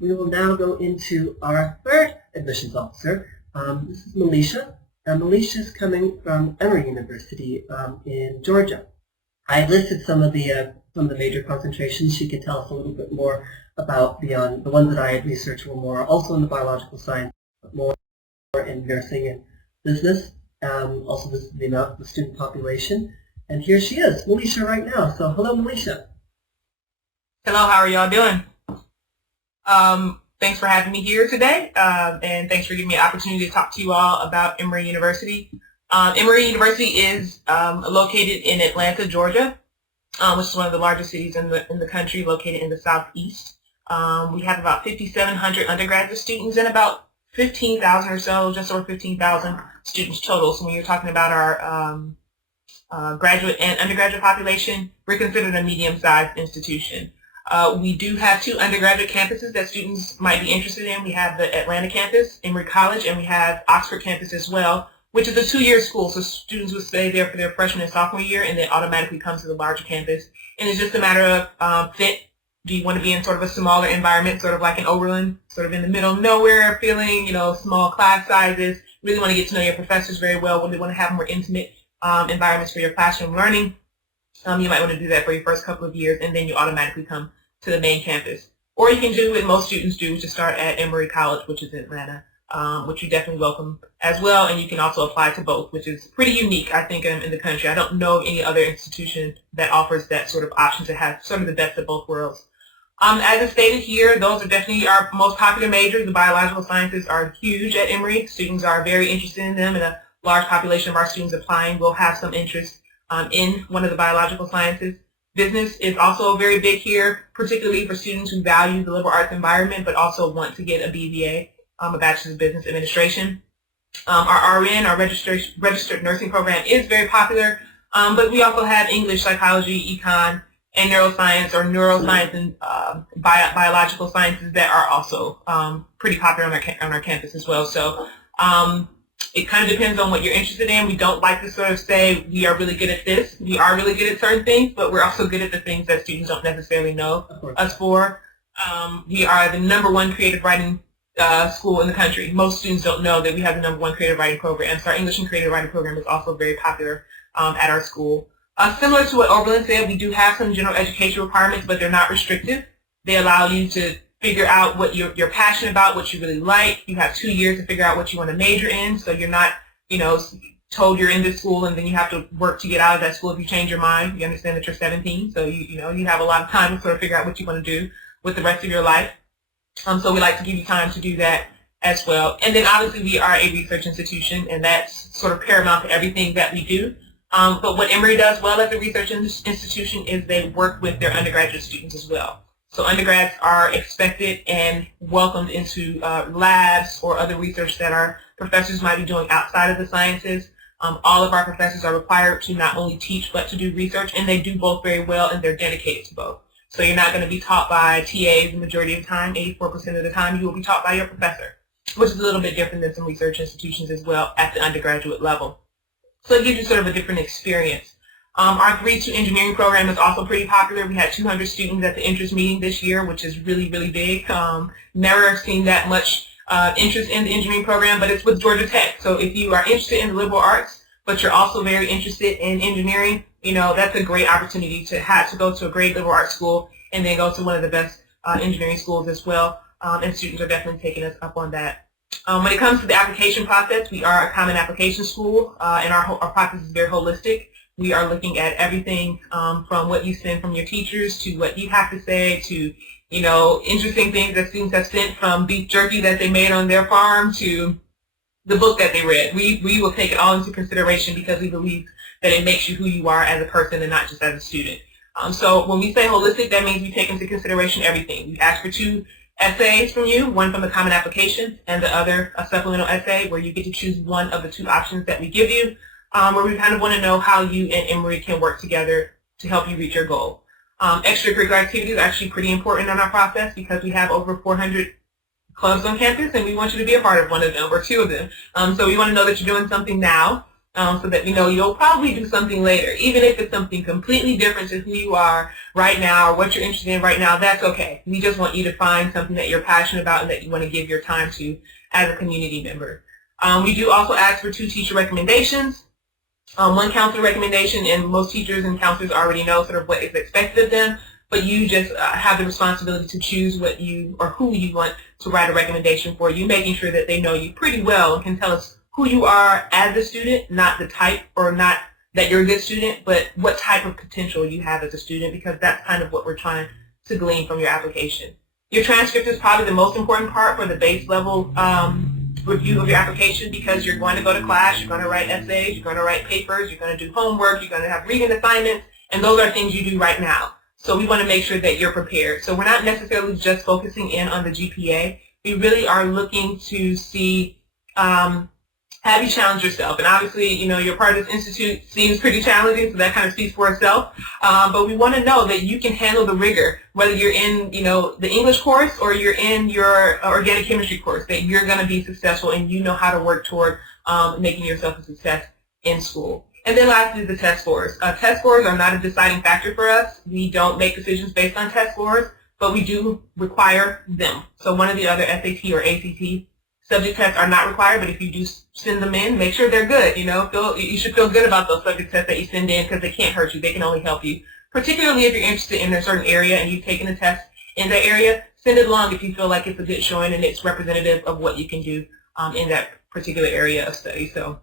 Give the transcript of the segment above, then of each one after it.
We will now go into our third admissions officer. This is Malisha. Malisha is coming from Emory University in Georgia. I listed some of the major concentrations. She can tell us a little bit more about beyond the ones that I had researched were more also in the biological science, but more in nursing and business. Also, this is the amount of the student population. And here she is, Malisha, right now. So, hello, Malisha. Hello, how are y'all doing? Thanks for having me here today, and thanks for giving me an opportunity to talk to you all about Emory University. Emory University is located in Atlanta, Georgia, which is one of the largest cities in the country, located in the southeast. We have about 5,700 undergraduate students and about 15,000 or so, just over 15,000 students total. So when you're talking about our graduate and undergraduate population, we're considered a medium-sized institution. We do have two undergraduate campuses that students might be interested in. We have the Atlanta campus, Emory College, and we have Oxford campus as well, which is a two-year school. So students would stay there for their freshman and sophomore year and then automatically come to the larger campus. And it's just a matter of fit. Do you want to be in sort of a smaller environment, sort of like in Oberlin, sort of in the middle of nowhere feeling, small class sizes, really want to get to know your professors very well, really want to have more intimate environments for your classroom learning. You might want to do that for your first couple of years, and then you automatically come to the main campus. Or you can do what most students do, which is start at Emory College, which is in Atlanta, which you definitely welcome as well. And you can also apply to both, which is pretty unique, I think, in the country. I don't know of any other institution that offers that sort of option to have sort of the best of both worlds. As I stated here, those are definitely our most popular majors. The biological sciences are huge at Emory. Students are very interested in them, and a large population of our students applying will have some interest in one of the biological sciences. Business is also very big here, particularly for students who value the liberal arts environment but also want to get a BBA, a Bachelor's of Business Administration. Our RN, our registered nursing program, is very popular, but we also have English, psychology, econ, and neuroscience and biological sciences that are also pretty popular on our campus as well. So it kind of depends on what you're interested in. We don't like to sort of say we are really good at this. We are really good at certain things, but we're also good at the things that students don't necessarily know us for. We are the #1 creative writing school in the country. Most students don't know that we have the #1 creative writing program. So our English and creative writing program is also very popular at our school. Similar to what Oberlin said, we do have some general education requirements, but they're not restrictive. They allow you to figure out what you're passionate about, what you really like. You have 2 years to figure out what you want to major in, so you're not, told you're in this school and then you have to work to get out of that school if you change your mind. You understand that you're 17, so you have a lot of time to sort of figure out what you want to do with the rest of your life. So we like to give you time to do that as well. And then obviously we are a research institution, and that's sort of paramount to everything that we do. But what Emory does well as a research institution is they work with their undergraduate students as well. So undergrads are expected and welcomed into labs or other research that our professors might be doing outside of the sciences. All of our professors are required to not only teach but to do research, and they do both very well, and they're dedicated to both. So you're not going to be taught by TAs the majority of the time. 84% of the time you will be taught by your professor, which is a little bit different than some research institutions as well at the undergraduate level. So it gives you sort of a different experience. Our 3-2 engineering program is also pretty popular. We had 200 students at the interest meeting this year, which is really, really big. Never seen that much interest in the engineering program, but it's with Georgia Tech. So if you are interested in the liberal arts, but you're also very interested in engineering, that's a great opportunity to go to a great liberal arts school and then go to one of the best engineering schools as well. And students are definitely taking us up on that. When it comes to the application process, we are a common application school, and our process is very holistic. We are looking at everything from what you send from your teachers to what you have to say to, interesting things that students have sent, from beef jerky that they made on their farm to the book that they read. We will take it all into consideration because we believe that it makes you who you are as a person and not just as a student. So when we say holistic, that means we take into consideration everything. We ask for 2 essays from you, one from the common application and the other a supplemental essay where you get to choose one of the 2 options that we give you, where we kind of want to know how you and Emory can work together to help you reach your goal. Extracurricular activities are actually pretty important in our process because we have over 400 clubs on campus, and we want you to be a part of one of them or 2 of them. So we want to know that you're doing something now so that you'll probably do something later. Even if it's something completely different to who you are right now or what you're interested in right now, that's okay. We just want you to find something that you're passionate about and that you want to give your time to as a community member. We do also ask for 2 teacher recommendations. 1 counselor recommendation, and most teachers and counselors already know sort of what is expected of them, but you just have the responsibility to choose what you or who you want to write a recommendation for you, making sure that they know you pretty well and can tell us who you are as a student, not the type or not that you're a good student, but what type of potential you have as a student, because that's kind of what we're trying to glean from your application. Your transcript is probably the most important part for the base level review of your application, because you're going to go to class, you're going to write essays, you're going to write papers, you're going to do homework, you're going to have reading assignments, and those are things you do right now. So we want to make sure that you're prepared. So we're not necessarily just focusing in on the GPA. We really are looking to see have you challenge yourself. And obviously, your part of this institute seems pretty challenging, so that kind of speaks for itself. But we want to know that you can handle the rigor, whether you're in, the English course or you're in your organic chemistry course, that you're going to be successful and you know how to work toward making yourself a success in school. And then lastly, the test scores. Test scores are not a deciding factor for us. We don't make decisions based on test scores, but we do require them. So one of the other S.A.T. or A.C.T. subject tests are not required, but if you do send them in, make sure they're good. You should feel good about those subject tests that you send in, because they can't hurt you. They can only help you. Particularly if you're interested in a certain area and you've taken a test in that area, send it along if you feel like it's a good showing and it's representative of what you can do in that particular area of study. So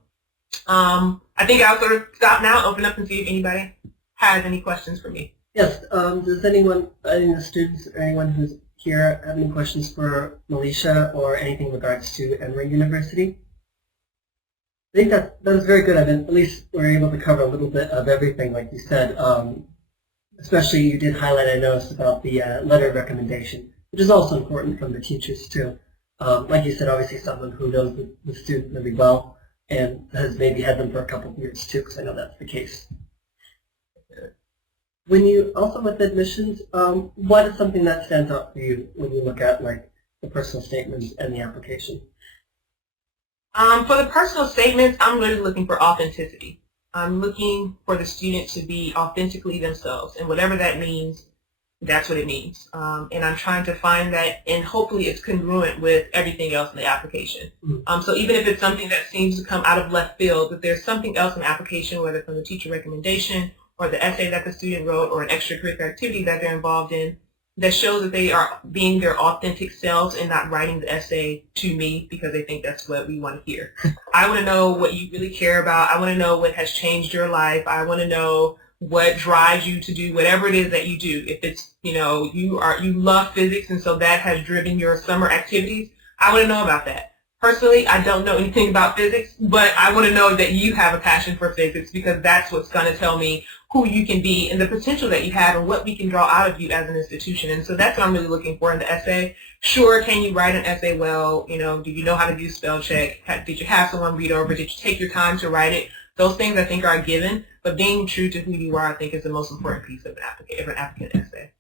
I think I'll sort of stop now, open up and see if anybody has any questions for me. Yes. Does anyone, any of the students or anyone who's here have any questions for Malisha or anything in regards to Emory University? I think that was very good. At least we were able to cover a little bit of everything, like you said. Especially you did highlight, I noticed, about the letter of recommendation, which is also important from the teachers too. Like you said, obviously someone who knows the student really well and has maybe had them for a couple of years too, because I know that's the case. When you also with admissions, what is something that stands out for you when you look at like the personal statements and the application? For the personal statements, I'm really looking for authenticity. I'm looking for the student to be authentically themselves, and whatever that means, that's what it means. And I'm trying to find that, and hopefully it's congruent with everything else in the application. So even if it's something that seems to come out of left field, if there's something else in the application, whether from the teacher recommendation or the essay that the student wrote or an extracurricular activity that they're involved in, that shows that they are being their authentic selves and not writing the essay to me because they think that's what we want to hear. I want to know what you really care about. I want to know what has changed your life. I want to know what drives you to do whatever it is that you do. If it's, you love physics and so that has driven your summer activities, I want to know about that. Personally, I don't know anything about physics, but I want to know that you have a passion for physics, because that's what's going to tell me who you can be and the potential that you have and what we can draw out of you as an institution. And so that's what I'm really looking for in the essay. Sure, can you write an essay well? Do you know how to do spell check? Did you have someone read over? Did you take your time to write it? Those things I think are a given, but being true to who you are, I think, is the most important piece of an applicant essay.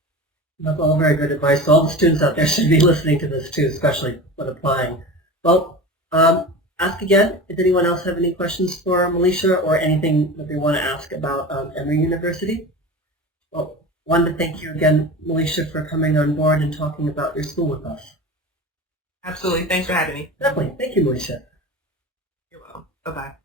That's all very good advice. So all the students out there should be listening to this too, especially when applying. Well, ask again. Does anyone else have any questions for Malisha or anything that they want to ask about Emory University? Well, wanted to thank you again, Malisha, for coming on board and talking about your school with us. Absolutely. Thanks for having me. Definitely. Thank you, Malisha. You're welcome. Bye-bye.